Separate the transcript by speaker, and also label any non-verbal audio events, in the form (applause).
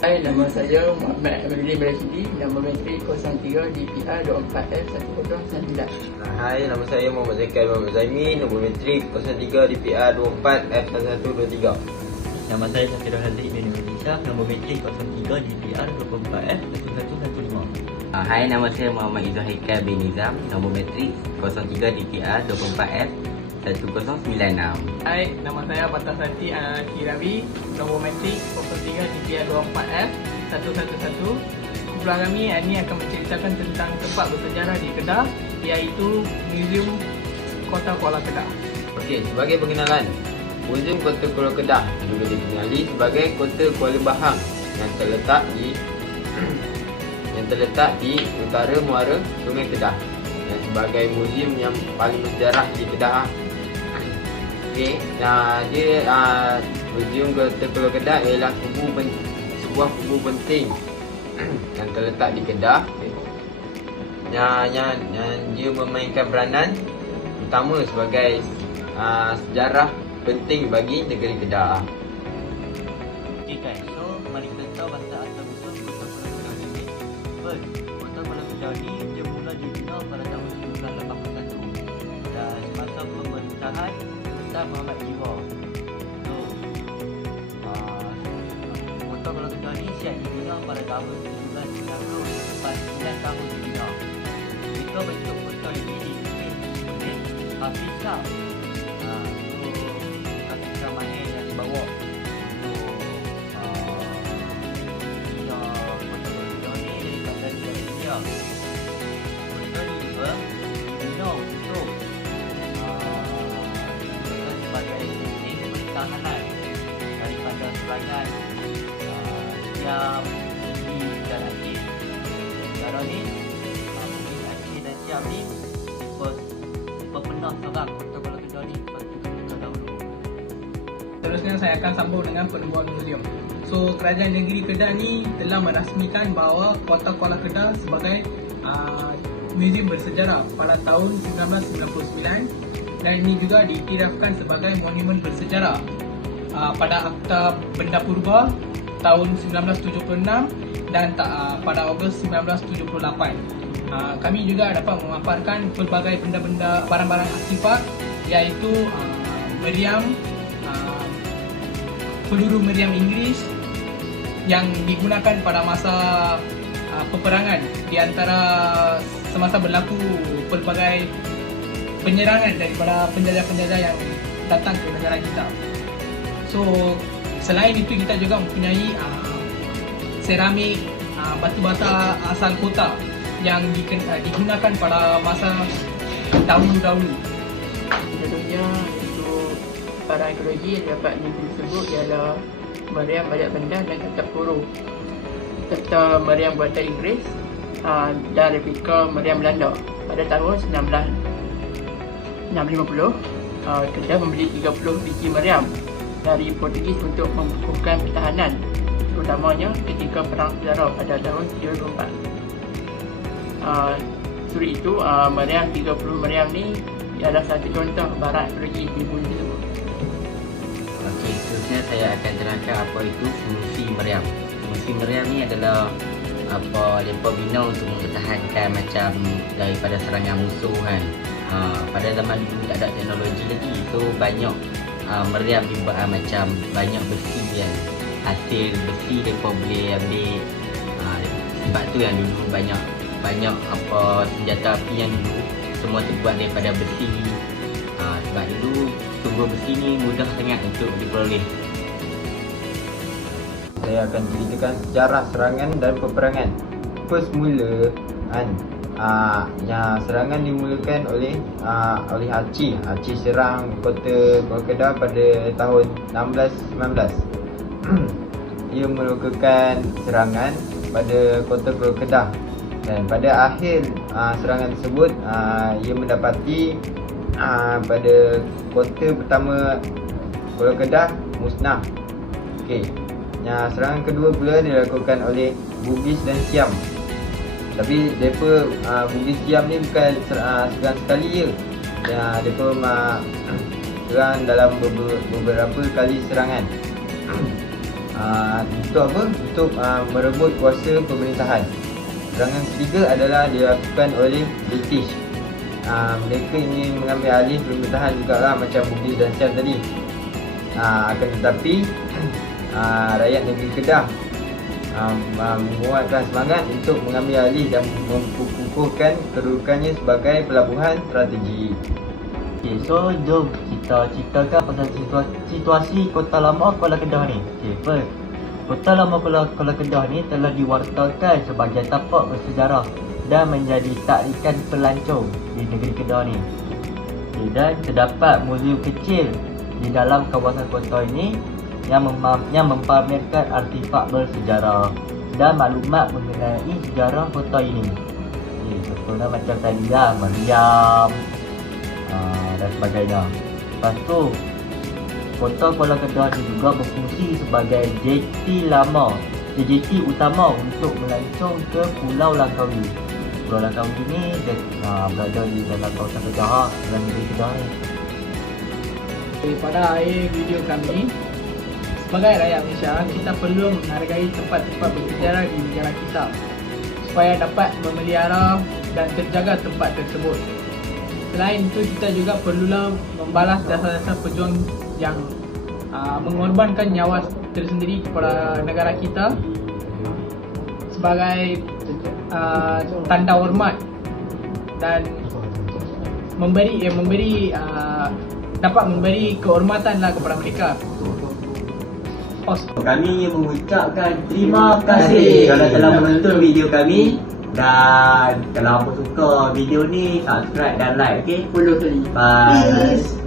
Speaker 1: Hai, nama saya Muhammad Amirulli Merasidi, nombor metrik 03 DPR 24F1099.
Speaker 2: Hai, nama saya Muhammad Zaikal Muhammad Zaimi, nombor metrik 03 DPR 24F1123.
Speaker 3: Nama saya Syakirul Hazri bin Indonesia, nombor metrik 03 DPR 24F 1115.
Speaker 4: Uh, hai, nama saya Muhammad Izzah Haikal bin Nizam, nombor metrik 03 DPR 24F 1096.
Speaker 5: Hai, nama saya Batas Santi uh, Kirabi, nombor metrik 03 DPR 24F 111. Kumpulan kami uh, ini akan menceritakan tentang tempat bersejarah di Kedah iaitu Museum Kota Kuala Kedah.
Speaker 2: Okey, sebagai pengenalan, Museum Kota Kuala Kedah juga dikenali sebagai Kota Kuala Bahang yang terletak di (clears throat) yang terletak di utara muara Sungai Kedah dan sebagai museum yang paling bersejarah di Kedah. Okey, nah dia uh, Museum Kota Kedah ialah kubu pen, sebuah kubu penting (clears throat) yang terletak di Kedah. Yang, yang, yang dia memainkan peranan utama sebagai uh, sejarah penting bagi negeri Kedah.
Speaker 3: Okay guys, so mari kita tahu bahasa asal usul Kota Kuala Kedah ini. First, Kota Kuala Kedah ni dia mula dibina pada tahun 1981 dan masa pemerintahan Sultan Muhammad Jiwa. So, Kota Kuala Kedah ni siap dibina pada tahun 1990 lepas 9 tahun dibina. Kita bentuk kota ini oleh Hafiz Shah. Serangan uh, Siam, Hindi dan Aceh. Sekarang ni uh, mungkin Aceh dan Siam ni ber- berpernah serang kota Kuala Kedah ni.
Speaker 5: Seterusnya saya akan sambung dengan penemuan museum. So kerajaan negeri Kedah ni telah merasmikan bahawa Kota Kuala Kedah sebagai uh, museum bersejarah pada tahun 1999 dan ini juga diiktirafkan sebagai monumen bersejarah uh, pada Akta Benda Purba tahun 1976 dan uh, pada Ogos 1978. Uh, kami juga dapat memaparkan pelbagai benda-benda barang-barang artifak iaitu uh, meriam uh, peluru meriam Inggeris yang digunakan pada masa uh, peperangan di antara semasa berlaku pelbagai penyerangan daripada penjajah-penjajah yang datang ke negara kita. So selain itu kita juga mempunyai uh, seramik uh, batu bata asal kota yang diken, uh, digunakan pada masa dahulu-dahulu.
Speaker 1: Tentunya untuk para arkeologi yang dapat disebut ialah meriam banyak benda dan katak puru serta meriam buatan Inggeris uh, dan replika meriam Belanda. Pada tahun 1950 uh, Kedah membeli 30 biji meriam dari Portugis untuk memperkuatkan pertahanan terutamanya ketika perang sejarah pada tahun 1934 uh, suri itu uh, meriam 30 meriam ni ialah satu contoh barang arkeologi di tersebut
Speaker 4: Okey, seterusnya saya akan terangkan apa itu fungsi meriam. Fungsi meriam ni adalah apa mereka bina untuk mempertahankan macam daripada serangan musuh kan. Ha, pada zaman dulu tak ada teknologi lagi so banyak uh, meriam dibuat uh, macam banyak besi kan. Hasil besi mereka boleh ambil uh, sebab tu yang dulu banyak banyak apa senjata api yang dulu semua terbuat daripada besi Ha, sebab dulu sumber besi ni mudah sangat untuk diperoleh.
Speaker 2: Saya akan ceritakan sejarah serangan dan peperangan. First mula kan uh, yang serangan dimulakan oleh uh, oleh Aceh. Aceh serang kota Kuala Kedah pada tahun 1619. (clears throat) Ia melakukan serangan pada kota Kuala Kedah dan pada akhir uh, serangan tersebut uh, ia mendapati uh, pada kota pertama Kuala Kedah musnah. Okey. Yang serangan kedua pula dilakukan oleh Bugis dan Siam. Tapi depa uh, Bugis Siam ni bukan uh, serang sekali je. Ya, depa uh, serang dalam beber- beberapa kali serangan. uh, (clears throat) untuk apa? Untuk uh, merebut kuasa pemerintahan. Serangan ketiga adalah dilakukan oleh British. Uh, mereka ingin mengambil alih pemerintahan jugalah macam Bugis dan Siam tadi. Uh, akan tetapi uh, (clears throat) rakyat negeri Kedah menguatkan semangat untuk mengambil alih dan memkukuhkan kedudukannya sebagai pelabuhan strategi.
Speaker 3: Okay, so jom kita ceritakan pasal situasi, situasi Kota Lama Kuala Kedah ni. Okay, first. Kota Lama Kuala, Kuala Kedah ni telah diwartakan sebagai tapak bersejarah dan menjadi tarikan pelancong di negeri Kedah ni. Okay, dan terdapat muzium kecil di dalam kawasan kota ini yang, mem- yang mempamerkan artifak bersejarah dan maklumat mengenai sejarah kota ini. Okay, contohnya macam tadi lah, Meriam, Ah, dan sebagainya. Lepas tu, Kota Kuala Kedah juga berfungsi sebagai JT lama, eh, JT utama untuk melancong ke Pulau Langkawi. Pulau Langkawi ni dia, uh, berada di dalam kawasan Kedah, dalam negeri Kedah ni.
Speaker 5: Okay, pada akhir video kami Sebagai rakyat Malaysia, kita perlu menghargai tempat-tempat bersejarah di negara kita supaya dapat memelihara dan terjaga tempat tersebut. Selain itu, kita juga perlulah membalas jasa-jasa pejuang yang uh, mengorbankan nyawa tersendiri kepada negara kita sebagai uh, tanda hormat dan memberi eh, memberi uh, dapat memberi kehormatan lah kepada mereka.
Speaker 3: Kami mengucapkan terima kasih kerana telah menonton video kami dan kalau apa suka video ni subscribe dan like okey?
Speaker 1: Follow tadi.
Speaker 3: bye